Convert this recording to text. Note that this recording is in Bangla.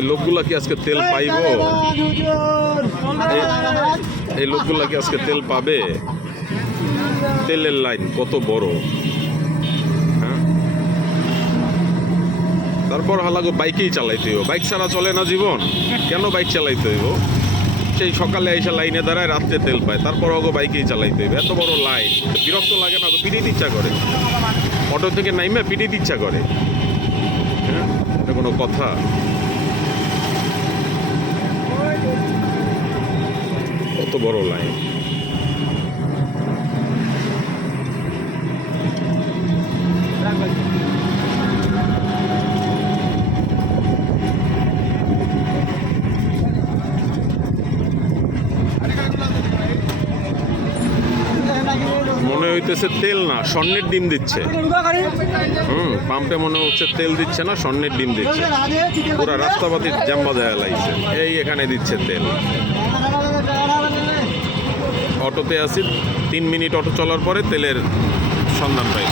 এই লোকগুলা কি আজকে তেল পাইবো? এই লোকগুলা কি আজকে তেল পাবে? তেলের লাইন কত বড়, হ্যাঁ? তারপর হালাগো বাইকেই চালাইতে হইব। বাইক ছাড়া চলে না জীবন। কেন বাইক চালাইতে হইব? সেই সকালে এসে লাইনে দাঁড়ায়, রাত্রে তেল পায়, তারপর ওগো বাইকেই চালাইতে হইবে। এত বড় লাইন, বিরক্ত লাগে না? পিটিয়ে ইচ্ছা করে, অটো থেকে নাইমে পিটিয়ে ইচ্ছা করে। হ্যাঁ, এটা কোনো কথা? কত বড় লাইন। মনে হইতেছে তেল না, স্বর্ণের ডিম দিচ্ছে। পাম্পে মনে হচ্ছে তেল দিচ্ছে না, স্বর্ণের ডিম দিচ্ছে। পুরা রাস্তাপাতির জ্যাম বাজায় লাইছে। এই এখানে দিচ্ছে তেল। অটোতে আছি, 3 মিনিট অটো চলার পরে তেলের সন্ধান পাই।